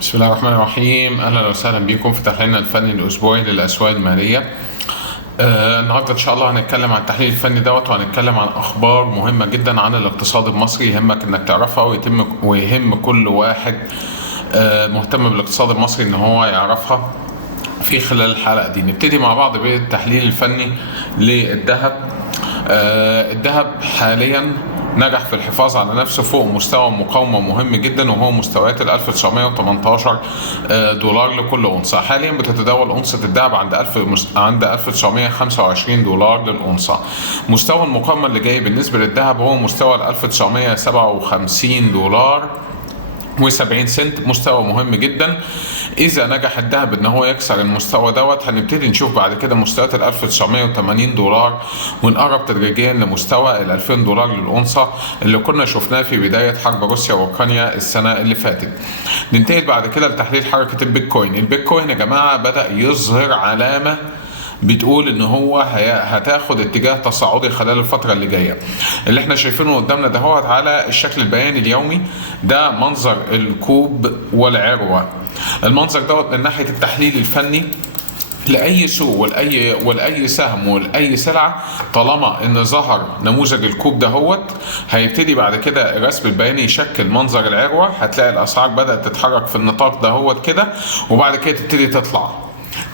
بسم الله الرحمن الرحيم. اهلا وسهلا بكم في تحليلنا الفني الاسبوعي للاسواق الماليه. النهارده ان شاء الله هنتكلم عن التحليل الفني وهنتكلم عن اخبار مهمه جدا عن الاقتصاد المصري يهمك انك تعرفها ويهم كل واحد مهتم بالاقتصاد المصري ان هو يعرفها. في خلال الحلقه دي نبتدي مع بعض بالتحليل الفني للذهب. الذهب حاليا نجح في الحفاظ على نفسه فوق مستوى مقاومة مهم جدا، وهو مستويات ال 1918 دولار لكل أونصة. حاليا بتتداول أونصة الذهب عند 1925 دولار للأونصة. مستوى المقاومة اللي جاي بالنسبة للذهب هو مستوى ال 1957 دولار و70 سنت، مستوى مهم جدا. اذا نجح الذهب ان هو يكسر المستوى هنبتدي نشوف بعد كده مستويات ال 1980 دولار، ونقرب تدريجيا لمستوى ال 2000 دولار للأونصة اللي كنا شفناه في بداية حرب روسيا واوكرانيا السنة اللي فاتت. ننتقل بعد كده لتحليل حركة البيتكوين. البيتكوين يا جماعة بدأ يظهر علامة بتقول ان هو هتاخد اتجاه تصاعدي خلال الفتره اللي جايه. اللي احنا شايفينه قدامنا على الشكل البياني اليومي ده منظر الكوب والعروه. المنظر من ناحيه التحليل الفني لاي سوق ولاي سهم ولاي سلعه، طالما ان ظهر نموذج الكوب هيبتدي بعد كده الرسم البياني يشكل منظر العروه. هتلاقي الاسعار بدات تتحرك في النطاق كده، وبعد كده تبتدي تطلع.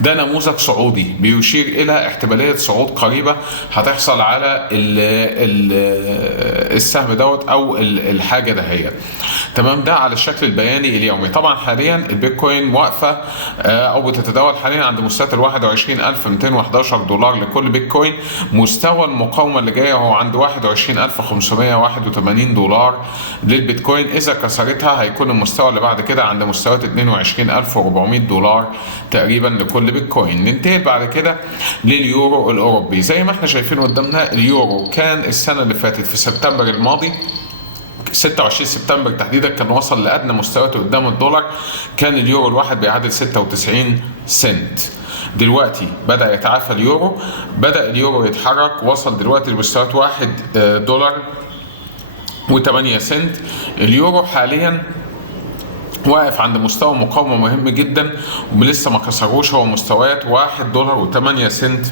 ده نموذج صعودي بيشير الى احتماليه صعود قريبه هتحصل على السهم او الحاجه دهيت. تمام، ده على الشكل البياني اليومي. طبعا حاليا البيتكوين واقفه او بتتداول حاليا عند مستوى ال 21211 دولار لكل بيتكوين. مستوى المقاومه اللي جايه هو عند 21581 دولار للبيتكوين. اذا كسرتها هيكون المستوى اللي بعد كده عند مستويات 22400 دولار تقريبا لكل بيتكوين. ننتقل بعد كده لليورو الاوروبي. زي ما احنا شايفين قدامنا، اليورو كان السنه اللي فاتت في سبتمبر الماضي 26 سبتمبر تحديدا كان وصل لادنى مستوياته قدام الدولار. كان اليورو الواحد بيعادل 96 سنت. دلوقتي بدأ يتعافى اليورو، بدأ اليورو يتحرك، وصل دلوقتي لمستويات 1 دولار و8 سنت. اليورو حاليا واقف عند مستوى مقاومة مهم جدا ولسه ما كسروش، هو مستويات 1 دولار و8 سنت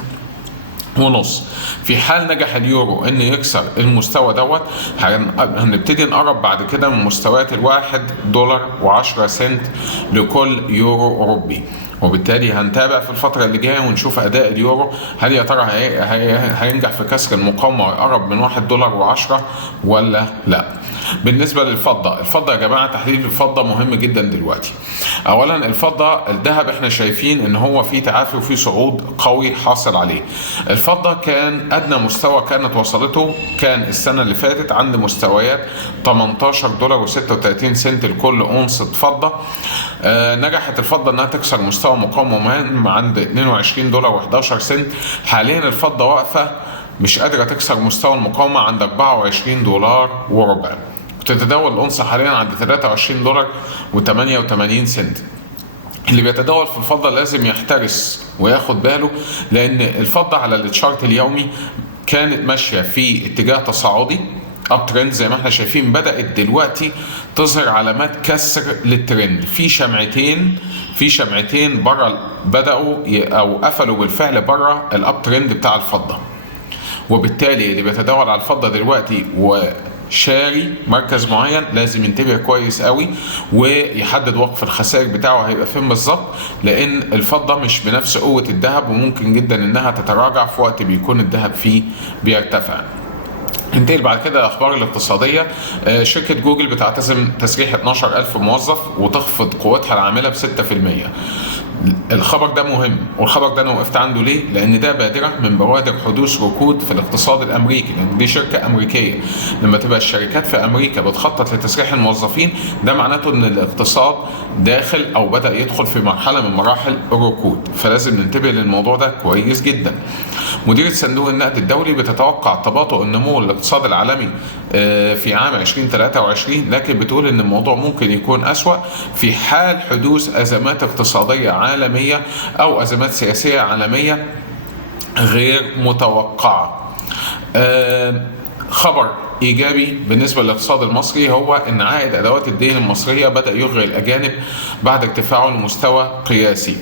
ونص. في حال نجح اليورو ان يكسر المستوى هنبتدي نقرب بعد كده من مستويات ال1 دولار و10 سنت لكل يورو اوروبي. وبالتالي هنتابع في الفترة اللي جاية ونشوف أداء اليورو، هل يا ترى هينجح في كسر المقاومة ويقرب من 1 دولار و10 ولا لا. بالنسبة الفضة يا جماعة، تحليل الفضة مهم جدا دلوقتي. أولا الذهب احنا شايفين ان هو في تعافي وفي صعود قوي حاصل عليه. الفضة كان أدنى مستوى كانت وصلته كان السنة اللي فاتت عند مستويات 18 دولار و36 سنت لكل أونصة فضة. نجحت الفضة انها تكسر مستوى مقاومة مهم عند 22 دولار و11 سنت. حاليا الفضة واقفة مش قادرة تكسر مستوى المقاومة عند 24 دولار وربع. بتتداول الأونصة حاليا عند 23 دولار و88 سنت. اللي بيتداول في الفضة لازم يحترس وياخد باله، لأن الفضة على التشارت اليومي كانت ماشية في اتجاه تصاعدي اب ترند زي ما احنا شايفين. بدأت دلوقتي تظهر علامات كسر للترند. في شمعتين بره بدأوا او قفلوا بالفعل بره الاب ترند بتاع الفضة. وبالتالي اللي بيتداول على الفضة دلوقتي شاري مركز معين لازم ينتبه كويس قوي ويحدد وقف الخسائر بتاعه هيبقى فين بالظبط، لان الفضة مش بنفس قوة الذهب وممكن جدا انها تتراجع في وقت بيكون الذهب فيه بيرتفع. ننتقل بعد كده الاخبار الاقتصاديه. شركه جوجل بتعتزم تسريح 12000 موظف وتخفض قوتها العامله ب 6%. الخبر ده مهم، والخبر ده انا وقفت عنده ليه؟ لان ده بادره من بوادر حدوث ركود في الاقتصاد الامريكي، لان دي شركه امريكيه. لما تبقى الشركات في امريكا بتخطط لتسريح الموظفين، ده معناته ان الاقتصاد داخل او بدا يدخل في مرحله من مراحل الركود، فلازم ننتبه للموضوع ده كويس جدا. مديرة صندوق النقد الدولي بتتوقع تباطؤ النمو الاقتصادي العالمي في عام 2023، لكن بتقول ان الموضوع ممكن يكون أسوأ في حال حدوث أزمات اقتصادية عالمية أو أزمات سياسية عالمية غير متوقعة. خبر ايجابي بالنسبه للاقتصاد المصري هو ان عائد ادوات الدين المصريه بدا يغري الاجانب بعد ارتفاعه لمستوى قياسي.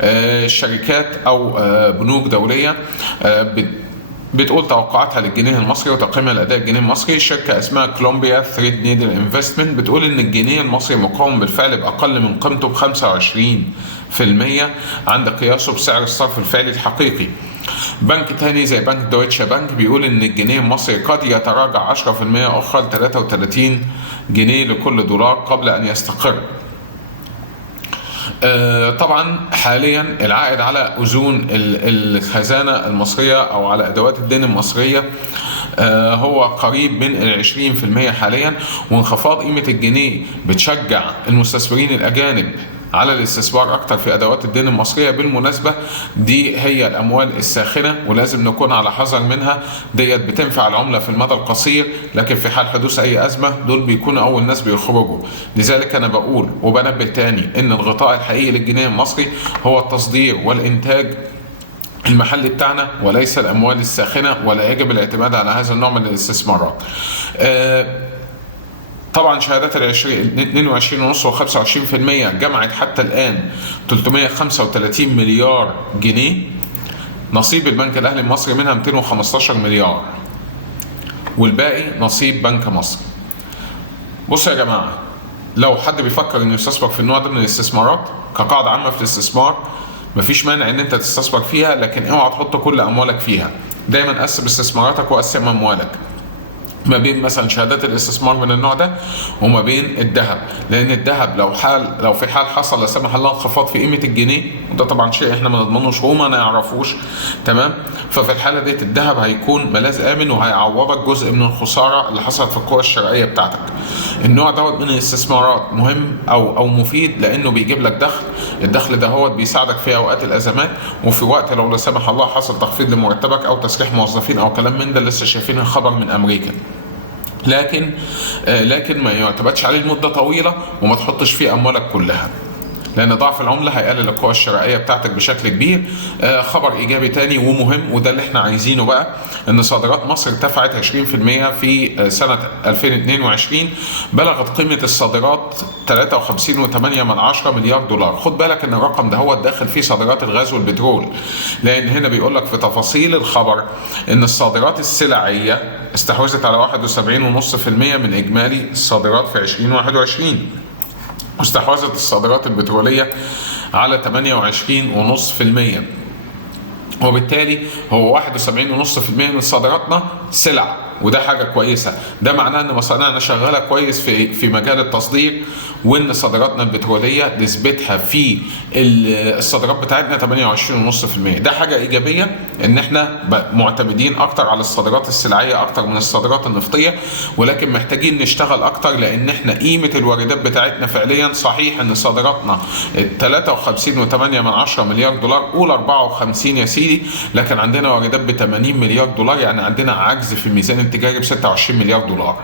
الشركات او بنوك دوليه بتقول توقعاتها للجنيه المصري وتقييمها لاداء الجنيه المصري. شركه اسمها كولومبيا ثريد نيدل انفستمنت بتقول ان الجنيه المصري مقاوم بالفعل باقل من قيمته ب 25% عند قياسه بسعر الصرف الفعلي الحقيقي. بنك تاني زي بنك دويتشه بنك بيقول ان الجنيه المصري قد يتراجع 10% اخرى ل 33 جنيه لكل دولار قبل ان يستقر. طبعا حاليا العائد على اذون الخزانه المصريه او على ادوات الدين المصريه هو قريب من 20% حاليا، وانخفاض قيمه الجنيه بتشجع المستثمرين الاجانب على الاستثمار اكتر في ادوات الدين المصريه. بالمناسبه دي هي الاموال الساخنه ولازم نكون على حذر منها، ديت بتنفع العمله في المدى القصير لكن في حال حدوث اي ازمه دول بيكونوا اول ناس بيخرجوا. لذلك انا بقول وبنبه تاني ان الغطاء الحقيقي للجنيه المصري هو التصدير والانتاج المحلي بتاعنا وليس الاموال الساخنه، ولا يجب الاعتماد على هذا النوع من الاستثمارات. طبعا شهادات ال 22.5% و 25% جمعت حتى الان 335 مليار جنيه، نصيب البنك الاهلي المصري منها 215 مليار والباقي نصيب بنك مصر. بصوا يا جماعه، لو حد بيفكر انه يستثمر في النوع ده من الاستثمارات كقاعده عامه في الاستثمار مفيش مانع ان انت تستثمر فيها، لكن اوعى تحط كل اموالك فيها. دايما قسم استثماراتك وقسم اموالك ما بين مثلا شهادات الاستثمار من النوع ده وما بين الذهب، لان الذهب لو في حال حصل لا سمح الله انخفاض في قيمه الجنيه، وده طبعا شيء احنا ما نضمنوش وما نعرفوش، تمام، ففي الحاله ديت الذهب هيكون ملاذ امن وهيعوضك جزء من الخساره اللي حصلت في القوى الشرائيه بتاعتك. النوع دوت من الاستثمارات مهم او مفيد لانه بيجيب لك دخل، الدخل ده هو بيساعدك في اوقات الازمات، وفي وقت لو لا سمح الله حصل تخفيض لمرتبك او تسريح موظفين او كلام من ده لسه شايفين الخبر من امريكا. لكن ما يعتمدش عليه لمده طويله وما تحطش فيه اموالك كلها، لان ضعف العمله هيقلل القوى الشرائيه بتاعتك بشكل كبير. خبر ايجابي تاني ومهم وده اللي احنا عايزينه بقى، ان صادرات مصر ارتفعت 20% في سنه 2022، بلغت قيمه الصادرات 53.8 مليار دولار. خد بالك ان الرقم ده هو داخل فيه صادرات الغاز والبترول، لان هنا بيقول لك في تفاصيل الخبر ان الصادرات السلعيه استحوذت على 71.5% من اجمالي الصادرات في 2021، واستحوذت الصادرات البترولية على 28.5%، وبالتالي هو 71.5% من صادراتنا سلع، وده حاجة كويسة. ده معناه ان مصانعنا شغالة كويس في مجال التصدير، وان صادراتنا البترولية نسبتها في الصادرات بتاعتنا 28.5%. ده حاجة ايجابية ان احنا معتمدين اكتر على الصادرات السلعية اكتر من الصادرات النفطية، ولكن محتاجين نشتغل اكتر لان احنا قيمة الواردات بتاعتنا فعليا صحيح ان صادراتنا 53.8 مليار دولار، قول 54 يا سيدي، لكن عندنا واردات ب 80 مليار دولار، يعني عندنا عجز في الميزان التجاري ب 26 مليار دولار،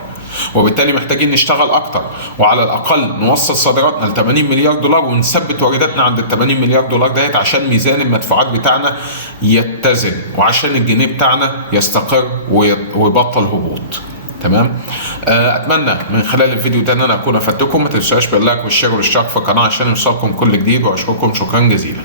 وبالتالي محتاجين نشتغل اكتر وعلى الاقل نوصل صادراتنا ل 80 مليار دولار ونثبت وارداتنا عند ال 80 مليار دولار ديت عشان ميزان المدفوعات بتاعنا يتزن وعشان الجنيه بتاعنا يستقر ويبطل هبوط. تمام. اتمنى من خلال الفيديو ده ان انا اكون افدتكم. ما تنسوش باللايك والشير والاشتراك في القناه عشان يوصلكم كل جديد، واشكركم شكرا جزيلا.